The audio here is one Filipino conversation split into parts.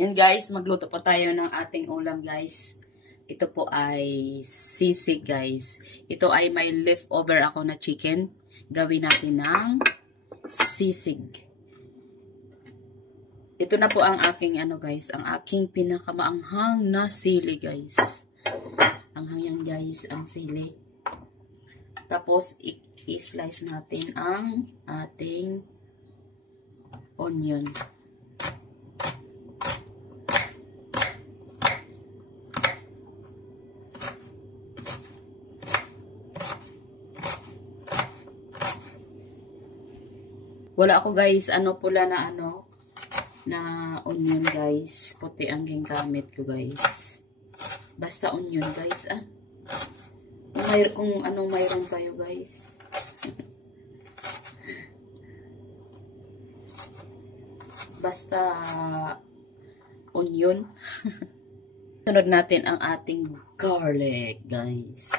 Yan guys, magluto po tayo ng ating ulam guys. Ito po ay sisig guys. Ito ay may leftover ako na chicken. Gawin natin ng sisig. Ito na po ang aking guys, ang aking pinakamaanghang na sili guys. Anghang yan guys, ang sili. Tapos i-slice natin ang ating onion. Wala ako guys, pula na na onion guys. Puti ang gingamit ko guys. Basta onion guys Kung anong mayroon kayo guys. Basta onion. Sunod natin ang ating garlic guys.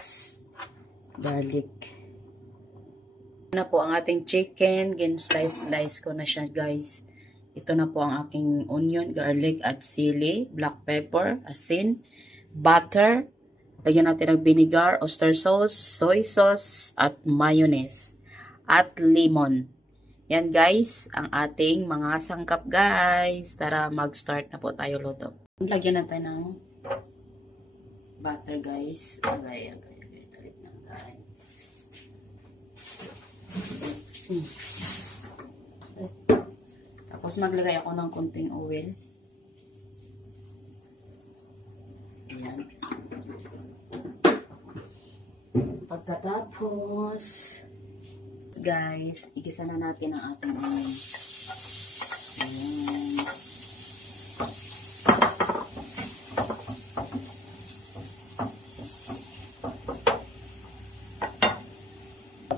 Garlic. Na po ang ating chicken, slice ko na siya guys. Ito na po ang aking onion, garlic at sili, black pepper, asin, butter. Lagyan natin ng vinegar, oyster sauce, soy sauce at mayonnaise at lemon. Yan guys, ang ating mga sangkap guys. Tara mag-start na po tayo luto. Lagyan natin ng butter guys. Agay. Tapos maglagay ako ng konting oil. Ayan. Pagkatapos, guys, igisa na natin ang ating onion. Ayan.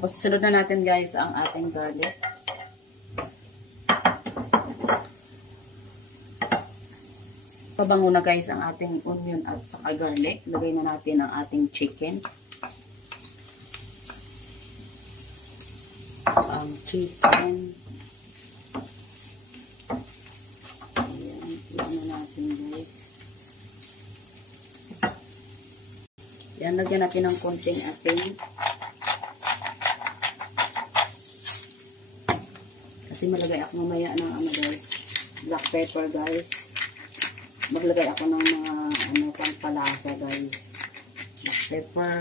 Tapos sunod na natin guys ang ating garlic. Pabango na guys ang ating onion at saka garlic. Lagay na natin ang ating chicken. Ang chicken. Ayan, lagyan na natin guys. Yan, lagyan natin ng konting asin. Kasi malagay ako mamaya ng guys, black pepper guys. Maglagay ako ng mga pampalasa guys. Black pepper.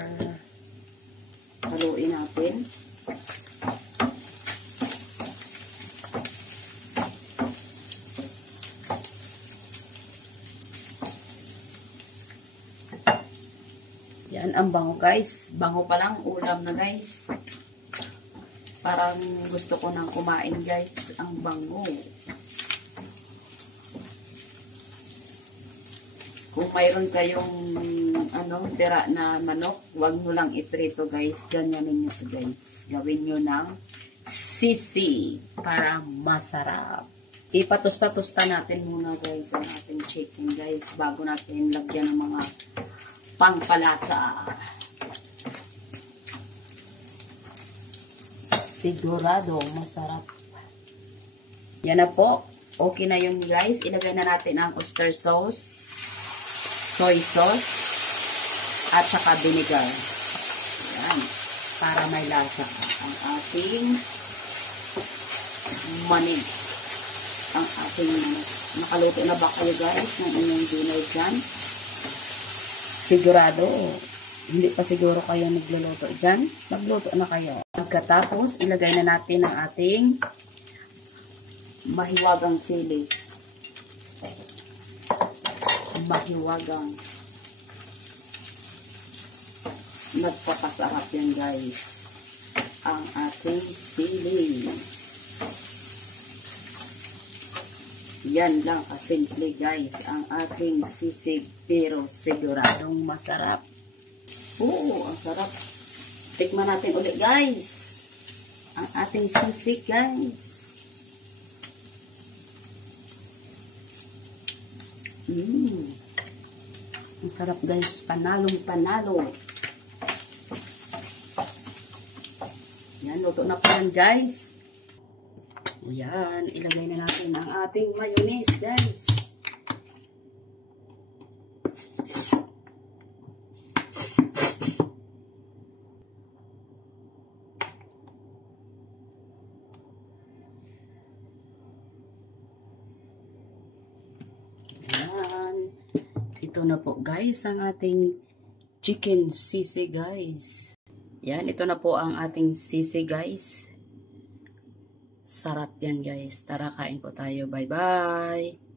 Haluin natin. Yan ang bango guys. Bango pa lang, ulam na guys. Parang gusto ko nang kumain guys, ang bango. Kung mayroon kayong tira na manok, huwag nyo lang iprito guys. Ganyanin nyo ito guys. Gawin nyo ng sisi para masarap. Ipatusta-tusta natin muna guys ang ating chicken guys bago natin lagyan ng mga pangpalasa. Sigurado masarap. Yan na po. Okay na yun guys. Ilagay na natin ang oyster sauce, soy sauce, at saka vinegar. Yan. Para may lasa ang ating manig. Ang ating nakaluto na ba kayo guys ng inyong dinay dyan? Sigurado. Hindi pa siguro kayo nagluluto dyan. Magluto na kayo. Pagkatapos, ilagay na natin ang ating mahiwagang sili. Mahiwagang. Nagpapasarap yan guys. Ang ating sili. Yan lang kasimple guys. Ang ating sisig. Pero siguradong masarap. Oo, ang sarap. Tikman natin ulit guys. Ang ating sisig guys. Ang sarap guys. Panalong panalo. Yan, luto na po yan guys. Yan, ilagay na natin ang ating mayonnaise guys. ito na po guys ang ating chicken sisig guys. Yan, ito na po ang ating sisig guys. Sarap yan guys. Tara, kain po tayo. Bye bye!